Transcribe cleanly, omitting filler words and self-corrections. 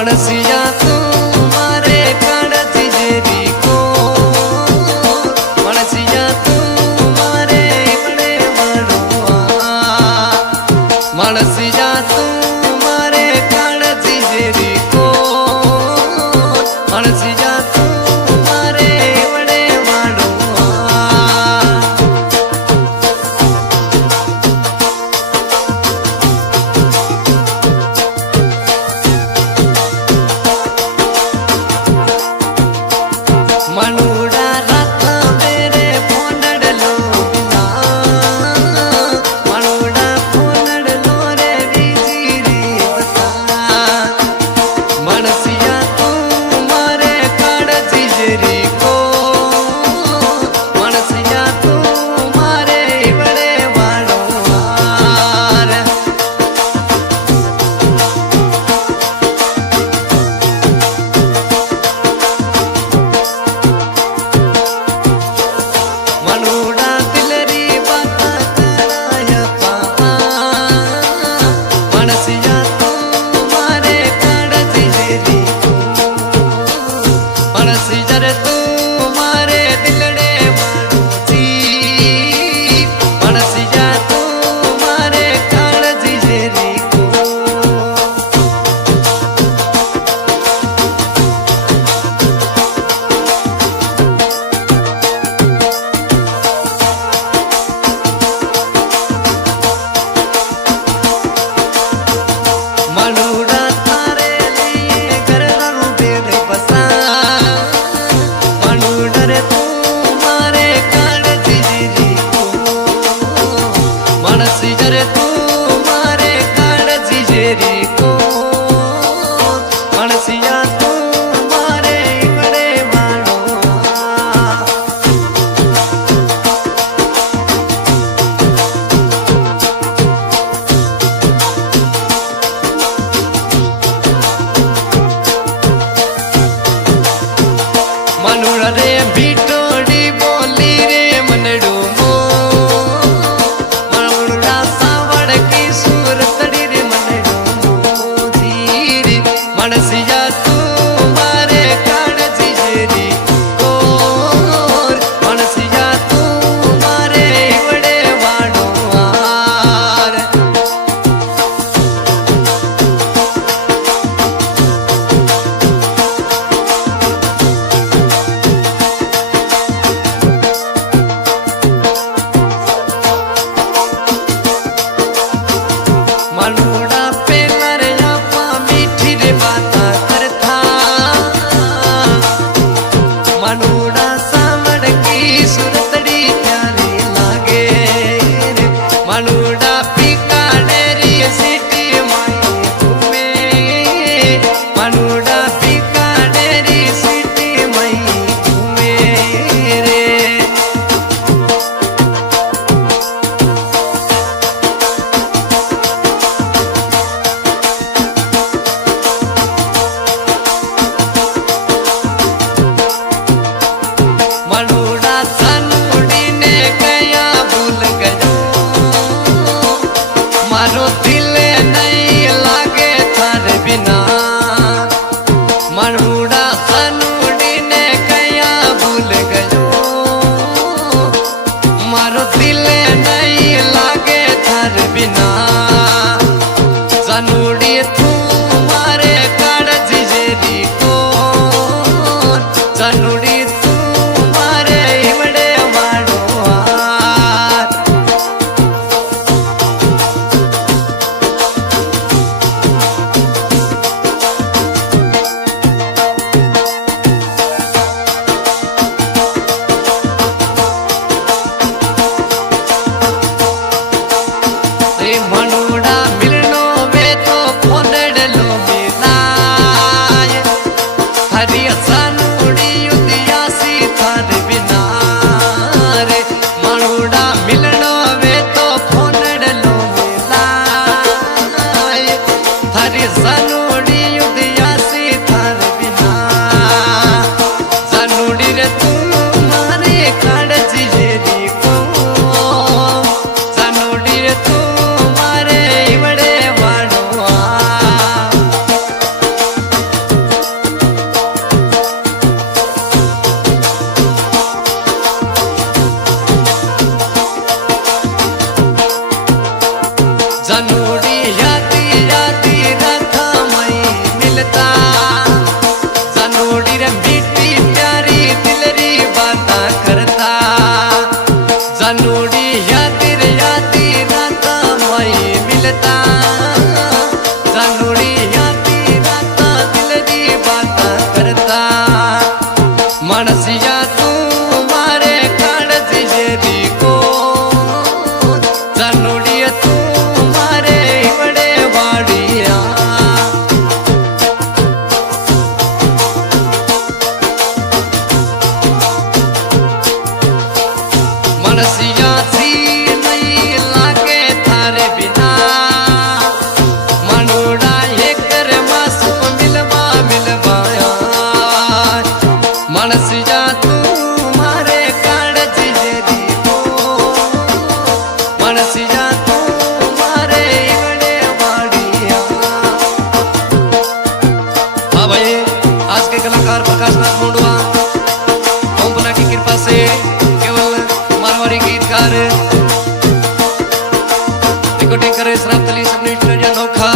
मणसिया तुम्हारे कांडची जेरी को मणसिया तुम्हारे बड़े बड़ुआ मणसिया तुम्हारे कांडची जेरी को मणसिया तुम्हारे बड़े बड़ुआ मनुड़ा रथ मेरे फोनड़ लो बिना मनुड़ा फोनड़ लो रे विजीरी बता मनसिया तुम्हारे काड़जी जेरी को मनसिया तुम्हारे बड़े वालों मनुड़ा दिलरी बाता कराया पा मनसिया तुम्हारे काड़जी जेरी मनसिया रे तुम्हारे दिलड़े मारूची मनसिया तुम्हारे काड़जी जेरी को मनुड़ा थारे लिए घर रहूं बेरे बसा मनुड़ा रे तुम्हारे काड़जी जेरी को मनसिया रे तुम्हारे काड़जी जेरी को मनसिया तुम्हारे बड़े वालों मनुड़ा रे बिटोड़ी बोली रे मनडू मो मनुड़ा सावड़ की सूरतड़ी रे मनडू मो धीरे मनसिया तुम्हारे काड़जी जेरी को मनसिया तुम्हारे बड़े वाड़ो मनुड़ा पेला रे आपा मीठी रे बाता करता मनुड़ा सावड़ की सुरतड़ी प्यारी लागे रे मनुड़ा पीका डेरी सिटी माई घूमे मनुड़ा पीका डेरी सिटी माई घूमे रे मनुड़ा सनुड़ी ने कया भूल गयो मारो दिल नहीं लागे थार बिना मनुड़ा सनुड़ी ने कया भूल गयो मारो दिल नहीं लागे थार बिना सनुड़ी तुम्हारे काड़जी जेरी को सनुड़ी तुम्हारे बड़े वाड़ो करता जानोड़ी आती रात दिल दी बात करता मनसिया तू मारे काढ़ जेरी को जानोड़ी तू मारे बड़े वाड़िया मनसिया थी नहीं लागे थारे बिना मनोड़ा ये कर मासू मिलवा मिलवाया मनसिया तू मारे काढ़ जेरी को मनसिया तू मारे बड़े वाड़िया। हाँ भाई, आज के कलाकार प्रकाश नाथ मुंडवा ओम भला की कृपा से केवल मारवाड़ी गीतकार रिकॉर्डिंग करे शराब तली सबने अनोखा